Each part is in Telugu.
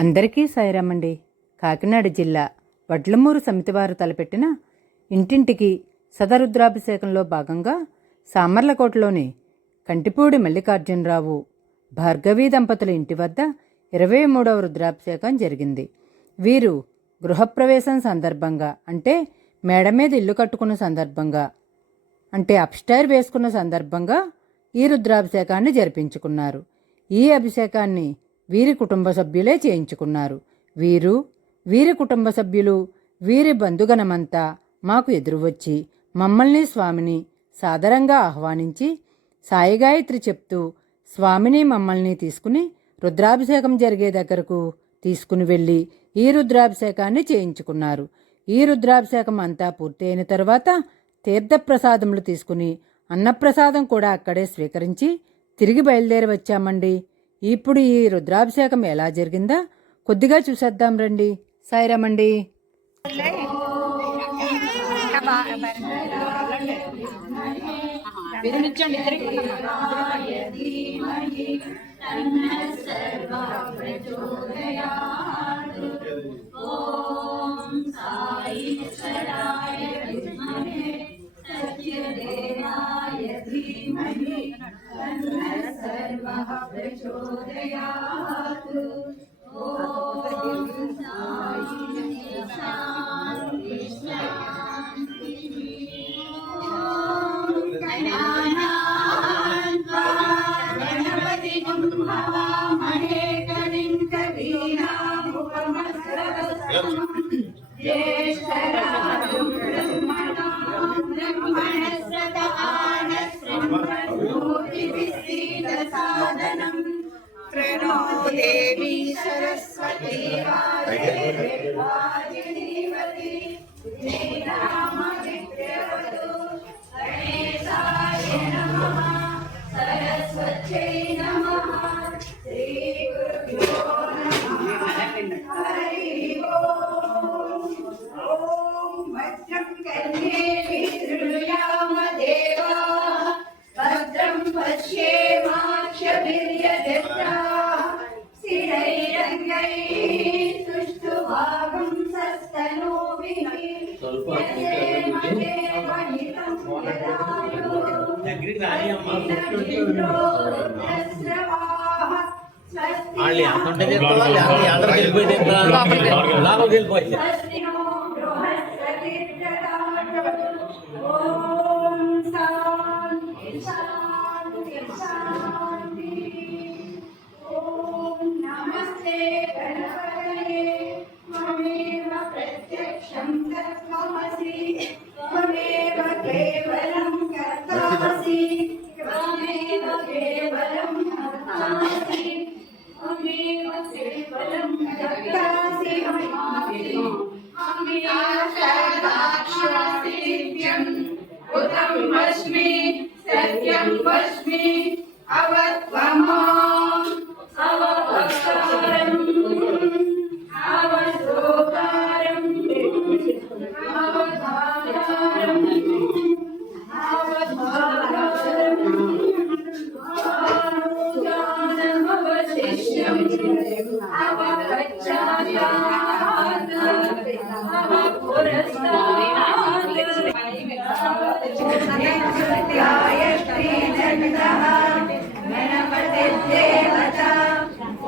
అందరికీ సాయిరామండి. కాకినాడ జిల్లా వడ్లమూరు సమితివారు తలపెట్టిన ఇంటింటికి సదరుద్రాభిషేకంలో భాగంగా సామర్లకోటలోని కంటిపూడి మల్లికార్జునరావు భార్గవీ దంపతుల ఇంటి వద్ద ఇరవై మూడవ రుద్రాభిషేకం జరిగింది. వీరు గృహప్రవేశం సందర్భంగా అంటే మేడ మీద ఇల్లు కట్టుకున్న సందర్భంగా అంటే అప్స్టైర్ వేసుకున్న సందర్భంగా ఈ రుద్రాభిషేకాన్ని జరిపించుకున్నారు. ఈ అభిషేకాన్ని వీరి కుటుంబ సభ్యులే చేయించుకున్నారు. వీరు వీరి కుటుంబ సభ్యులు వీరి బంధుగణమంతా మాకు ఎదురు వచ్చి మమ్మల్ని స్వామిని సాదరంగా ఆహ్వానించి సాయిగాయత్రి చెప్తూ స్వామిని మమ్మల్ని తీసుకుని రుద్రాభిషేకం జరిగే దగ్గరకు తీసుకుని వెళ్ళి ఈ రుద్రాభిషేకాన్ని చేయించుకున్నారు. ఈ రుద్రాభిషేకం అంతా పూర్తయిన తర్వాత తీర్థప్రసాదములు తీసుకుని అన్నప్రసాదం కూడా అక్కడే స్వీకరించి తిరిగి బయలుదేరి వచ్చామండి. ఇప్పుడు ఈ రుద్రాభిషేకం ఎలా జరిగిందా? కొద్దిగా చూసేద్దాం రండి. సాయిరామండి. ಶೋಧಯಾ వాళ్ళు ఎంత ఉంటే లోపలికి వెళ్ళిపోయి गणपतिर्देवता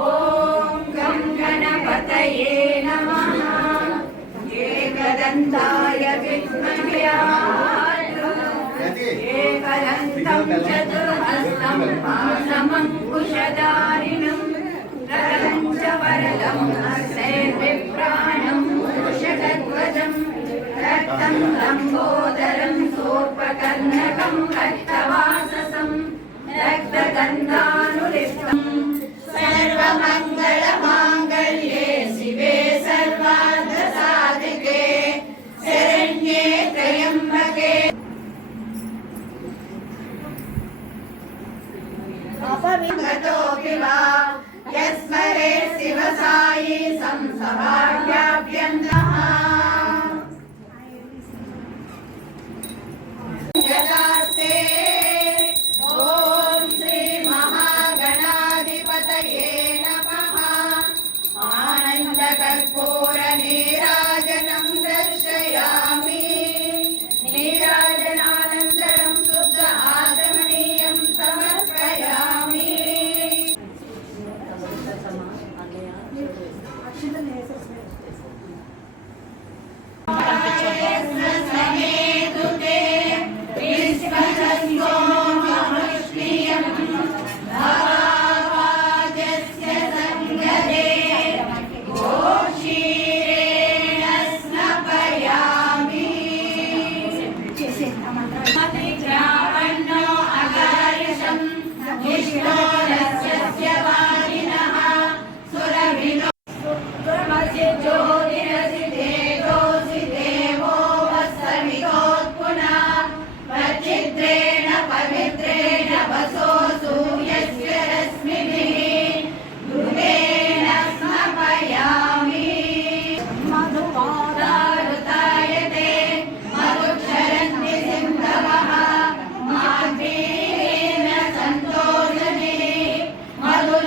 ॐ गं गणपतये नमः రక్తం లంబోదరం సోర్పకర్ణకం రక్తవాససం రక్తగంధానులిప్తం సర్వమంగళ మాంగళ్యే శివే సర్వార్థ సాధికే శరణ్యే త్రయంబకే అపవిగతోపి వా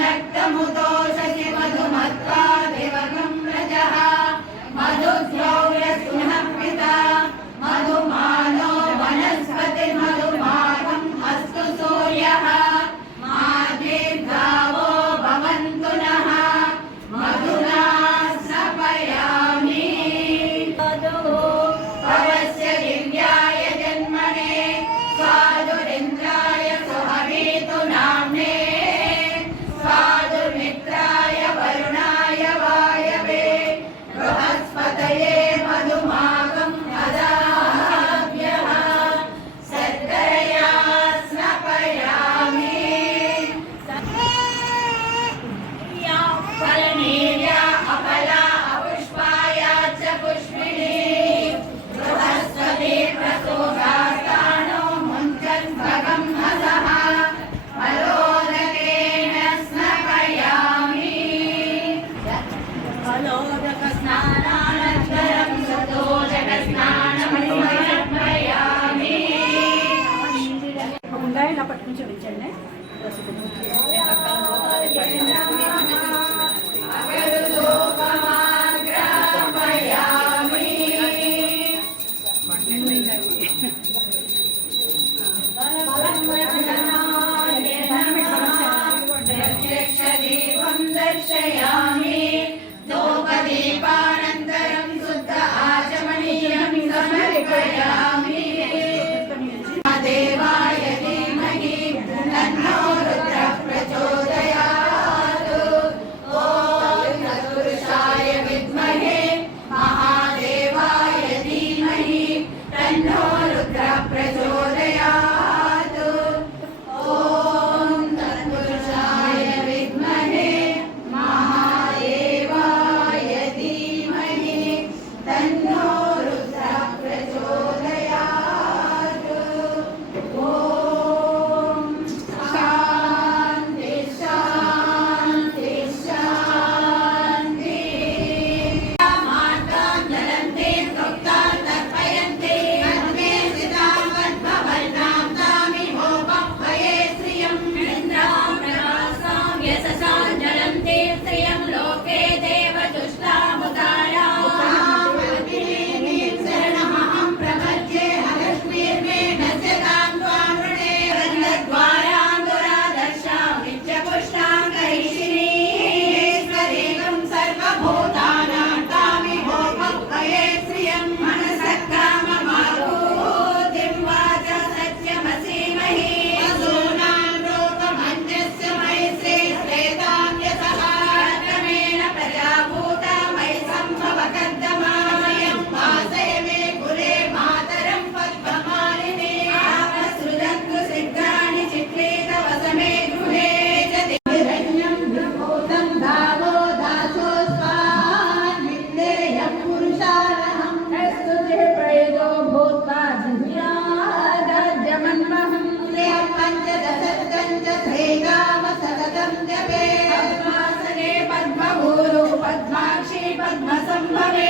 రక్తముతో Hello, च दशत्कं च श्रीराम सततं जपे पद्मासने पद्मगुरु Padmakshi पद्मसम्भवे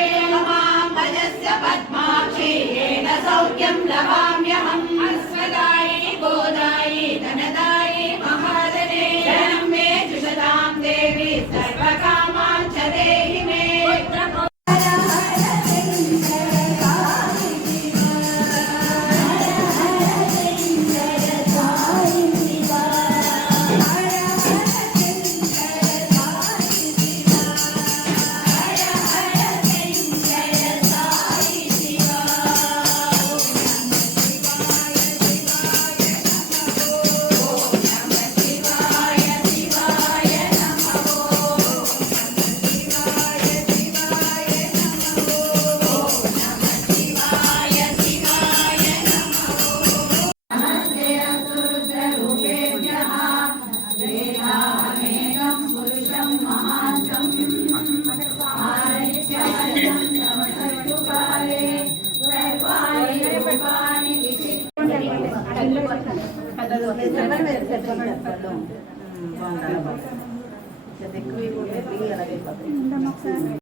Ilagay pa. Hindi, maksa.